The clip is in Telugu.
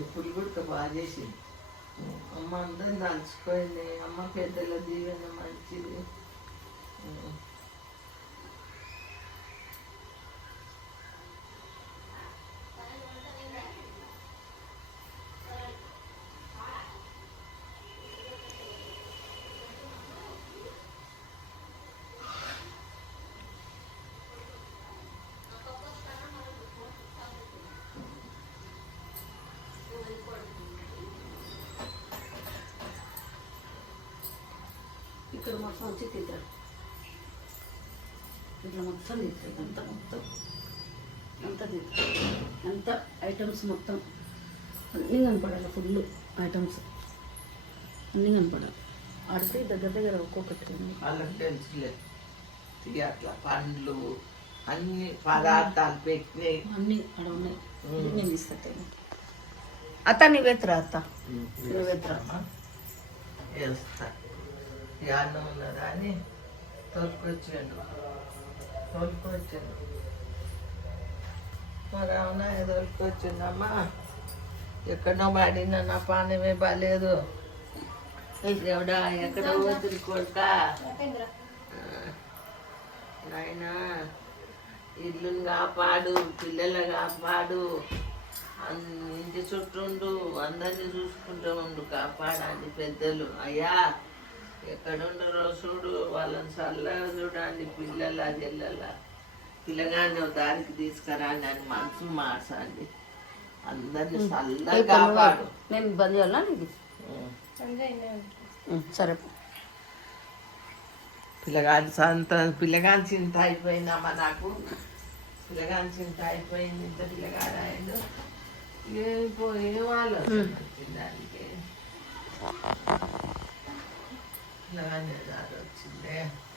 ఇప్పుడు కూడా బాగా చేసింది. అమ్మ అందరం దాల్చుకోండి అమ్మ పెద్దల దీవెన మంచిది. ఇక్కడ మొత్తం వచ్చి తిద్దాడు ఇట్లా మొత్తం తిద్దాడు అంత మొత్తం. అంత తిద్దాడు అంత ఐటమ్స్ మొత్తం. అన్నీ కనపడాలి ఫుల్ ఐటమ్స్ అన్నీ కనపడాలి. ఆడితే దగ్గర దగ్గర ఒక్కొక్కటి అట్లా పండ్లు అన్ని పదార్థాలు పెట్టినాయి. అన్నీ అక్కడ ఉన్నాయి. నేను తీసుకొస్తాను. అత్త నీవెత్తరా అత్త. నీవెత్తరా వేస్తా యాన్న ఉన్నదా అని తోలుకొచ్చాడు. తోలుకొచ్చాడు. మరి అవునా తోలుకొచ్చిందమ్మా ఎక్కడో పడినా నా పానమే బాగాలేదు ఎవడా ఎక్కడ వదిలి కొడుక? నాయనా ఇల్లుని కాపాడు పిల్లలు కాపాడు. ఇంటి చుట్టూ అందరినీ చూసుకుంటూ ఉండు కాపాడండి పెద్దలు. అయ్యా ఎక్కడుండరో చూడు వాళ్ళని చల్లగా చూడండి పిల్లల జల్లల. పిల్లగాన్ని ఓ దారికి తీసుకురండి అని మనసు మార్చండి. అందరినీ చల్లగా కాపాడు. మేము బంద్ చేయాలా నీకు. ఉం. ఉం, సరే. పిల్లగాని సంత పిల్లగాని చింత అయిపోయిందమ్మా నాకు. పిల్లగాని చింత అయిపోయింది ఇంత పిల్లగాడు ఆయన ఏం 나는 알았지 내.